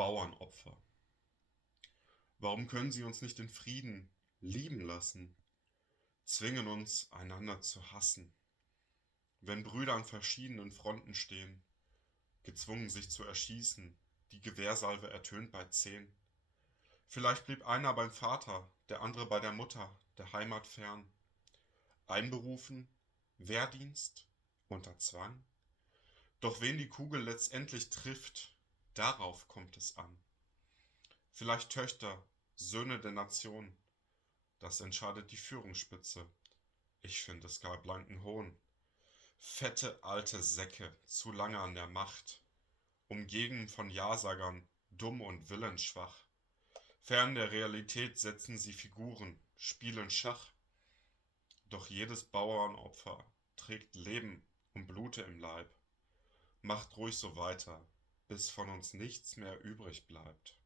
Bauernopfer. Warum können sie uns nicht in Frieden lieben lassen, zwingen uns, einander zu hassen? Wenn Brüder an verschiedenen Fronten stehen, gezwungen sich zu erschießen, die Gewehrsalve ertönt bei 10. Vielleicht blieb einer beim Vater, der andere bei der Mutter, der Heimat fern. Einberufen, Wehrdienst, unter Zwang. Doch wen die Kugel letztendlich trifft, darauf kommt es an. Vielleicht Töchter, Söhne der Nation, das entscheidet die Führungsspitze. Ich finde es gar blanken Hohn. Fette alte Säcke, zu lange an der Macht, umgeben von Ja-Sagern, dumm und willensschwach. Fern der Realität setzen sie Figuren, spielen Schach. Doch jedes Bauernopfer trägt Leben und Blute im Leib. Macht ruhig so weiter, bis von uns nichts mehr übrig bleibt.